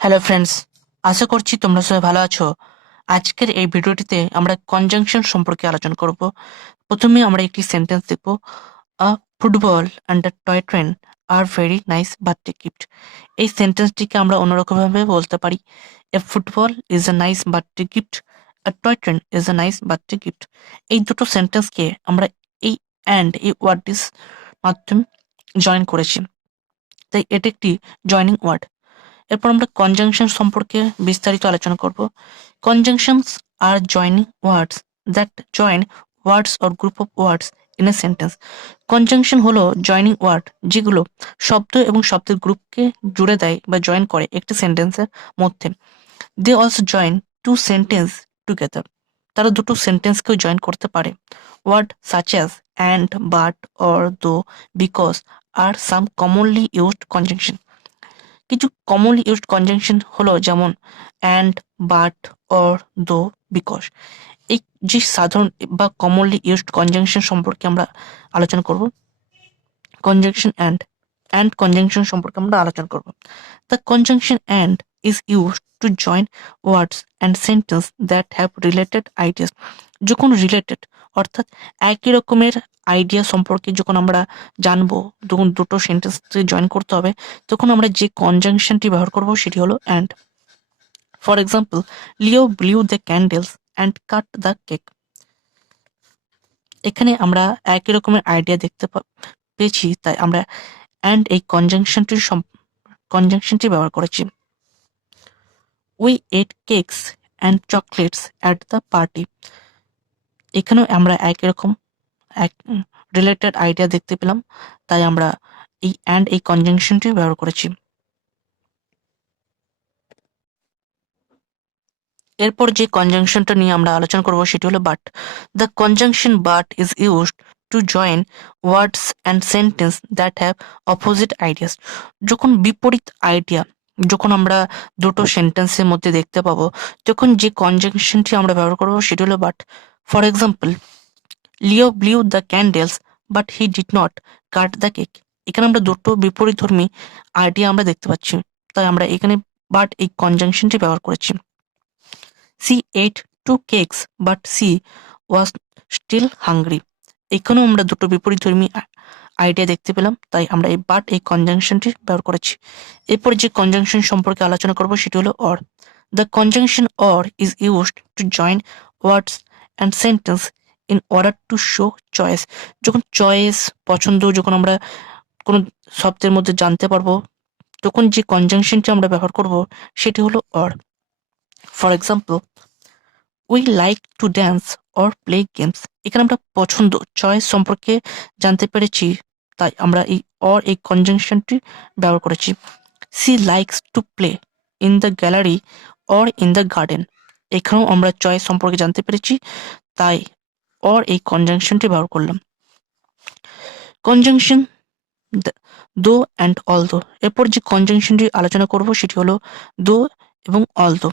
Hello friends, আশা করছি তোমরা সবাই ভালো আছো। আজকের এই ভিডিওটিতে আমরা কনজাংশন সম্পর্কে আলোচনা করব। প্রথমে আমরা একটি সেন্টেন্স দেখব। A football and a toy train are very nice birthday gift. এই সেন্টেন্সটিকে আমরা অন্যরকমভাবে বলতে পারি, a football is a nice birthday gift, a toy train is a nice birthday gift. এই দুটো সেন্টেন্সকে আমরা এই এই ওয়ার্ডটির মাধ্যমে জয়েন করেছি, তাই এটি একটি জয়নিং ওয়ার্ড। এরপর আমরা কনজাংশন সম্পর্কে বিস্তারিত আলোচনা করব। কনজাংশনস আর joining words that join words or group of words in a sentence. Conjunction হলো জয়নিং ওয়ার্ড যেগুলো শব্দ এবং শব্দের গ্রুপকে জুড়ে দেয় বা জয়েন করে একটি সেন্টেন্সের মধ্যে। They also join two sentence together. তারা দুটো সেন্টেন্সকেও জয়েন করতে পারে। Word such as and, but, or, though, because are some commonly used conjunction. কিছু কমনলি ইউজড কনজাংশন হলো যেমন and, but, or, though, because. এই যে সাধারণ বা কমনলি ইউজড কনজাংশন সম্পর্কে আমরা আলোচনা করব। কনজাংশন অ্যান্ড কনজাংশন সম্পর্কে আমরা আলোচনা করব। The conjunction and is used to join words and sentence that have related ideas. যখন রিলেটেড অর্থাৎ একই রকমের আইডিয়া সম্পর্কে যখন আমরা জানবো, যখন দুটো সেন্টেন্স জয়েন করতে হবে, তখন আমরা যে কনজাংশনটি ব্যবহার করব সেটি হলো and. For example, Leo blew the candles and cut the cake. এখানে আমরা একই রকমের আইডিয়া দেখতে পেয়েছি, তাই আমরা অ্যান্ড এই কনজাংশনটি ব্যবহার করেছি। We at cakes and chocolates at the party. এখানেও আমরা একই রকম এক রিলেটেড আইডিয়া দেখতে পেলাম, তাই আমরা এই কনজাংশনটি ব্যবহার করেছি। এরপর যে কনজাংশনটা নিয়ে আমরা আলোচনা করব সেটি হলো but. The conjunction but is used to join words and sentence that have opposite ideas. যখন বিপরীত আইডিয়া যখন আমরা দুটো সেন্টেন্সের মধ্যে দেখতে পাবো, তখন যে কনজাংশনটি আমরা ব্যবহার করবো সেটি হলো but. For example, Leo blew the candles but he did not cut the cake. এখানে আমরা দুটো বিপরীতধর্মী আইডিয়া আমরা দেখতে পাচ্ছি, তাই আমরা এখানে বাট এই কনজাংশনটি ব্যবহার করেছি। She ate two cakes but she was still hungry. এখানেও আমরা দুটো বিপরীতধর্মী আইডিয়া দেখতে পেলাম, তাই আমরা এই কনজাংশনটি ব্যবহার করেছি। এরপর যে কনজাংশন সম্পর্কে আলোচনা করব সেটি হলো or. The conjunction or is used to join words and sentence in order to show choice. যখন চয়েস পছন্দ যখন আমরা কোনো শব্দের মধ্যে জানতে পারবো, তখন যে কনজাংশনটি আমরা ব্যবহার করব সেটি হলো or. For example, we like to dance or play games. এখানে আমরা পছন্দ চয়েস সম্পর্কে জানতে পেরেছি, তাই আমরা এই কনজাংশনটি ব্যবহার করেছি। She likes to play in the gallery or in the garden. এখানেও আমরা চয়েস সম্পর্কে জানতে পেরেছি, তাই এই কনজাংশনটি ব্যবহার করলাম। কনজাংশন দো অ্যান্ড অলদো। এরপর যে কনজাংশনটি আলোচনা করব সেটি হলো দো এবং although.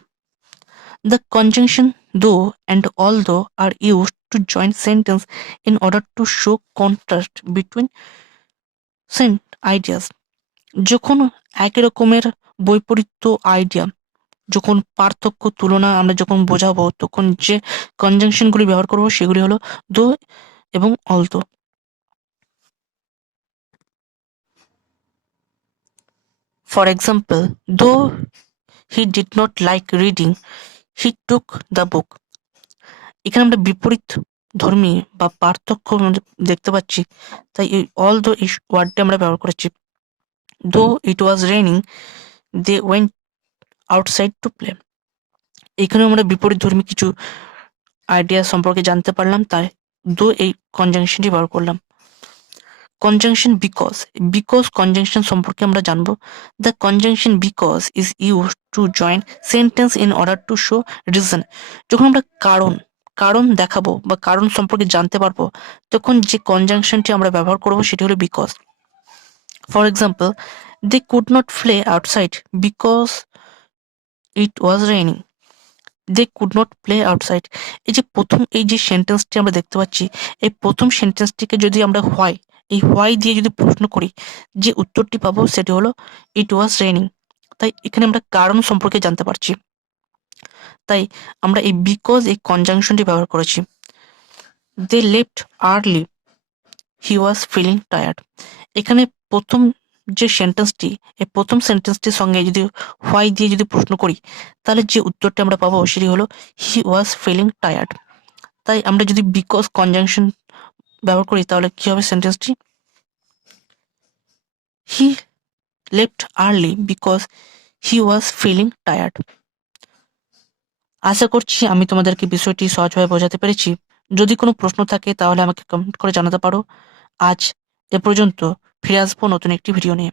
The conjunction though and although are used to join sentence in order to show contrast between sent ideas. যখন একই রকমের বৈপরীত্য আইডিয়া যখন পার্থক্য তুলনা আমরা যখন বোঝাবো, তখন যে কনজাংশনগুলি ব্যবহার করব সেগুলি হলো দো এবং অলদো। ফর এক্সাম্পল, দো he did not like reading he took the book. এখানে আমরা বিপরীত ধর্মী বা পার্থক্য দেখতে পাচ্ছি, তাই এই অলদো এই ওয়ার্ডটি আমরা ব্যবহার করেছি। Though it was raining they went outside to play. এখানে আমরা বিপরীত ধর্মী কিছু আইডিয়া সম্পর্কে জানতে পারলাম, তাই দো এই কনজাংশনটি ব্যবহার করলাম। কনজাংশন বিকজ কনজাংশন সম্পর্কে আমরা জানবো। The conjunction because is use to join sentence in order to show reason. যখন আমরা কারণ দেখাবো বা কারণ সম্পর্কে জানতে পারবো, তখন যে কনজাংশনটি আমরা ব্যবহার করব সেটি হলো because. For example, they could not play outside because it was raining. They could not play outside. এই যে সেন্টেন্সটি আমরা দেখতে পাচ্ছি, এই প্রথম সেন্টেন্সটিকে যদি আমরা হোয়াই দিয়ে যদি প্রশ্ন করি, যে উত্তরটি পাবো সেটি হলো ইট ওয়াজ রেইনিং। তাই এখানে আমরা কারণ সম্পর্কে জানতে পারছি। তাই আমরা এই বিকজ এই কনজাংশনটি ব্যবহার করেছি। They left early, he was feeling tired. এখানে প্রথম যে সেন্টেন্সটি, এই প্রথম সেন্টেন্সটির সঙ্গে যদি হোয়াই দিয়ে যদি প্রশ্ন করি, তাহলে যে উত্তরটি আমরা পাবো সেটি হলো হি ওয়াজ ফিলিং টায়ার্ড। তাই আমরা যদি বিকজ কনজাংশন ব্যবহার করি তাহলে কি হবে সেন্টেন্সটি? He left early because he was feeling tired. আশা করছি আমি তোমাদেরকে বিষয়টি সহজভাবে বোঝাতে পেরেছি। যদি কোনো প্রশ্ন থাকে তাহলে আমাকে কমেন্ট করে জানাতে পারো। আজ এ পর্যন্ত, ফিরে আসবো নতুন একটি ভিডিও নিয়ে।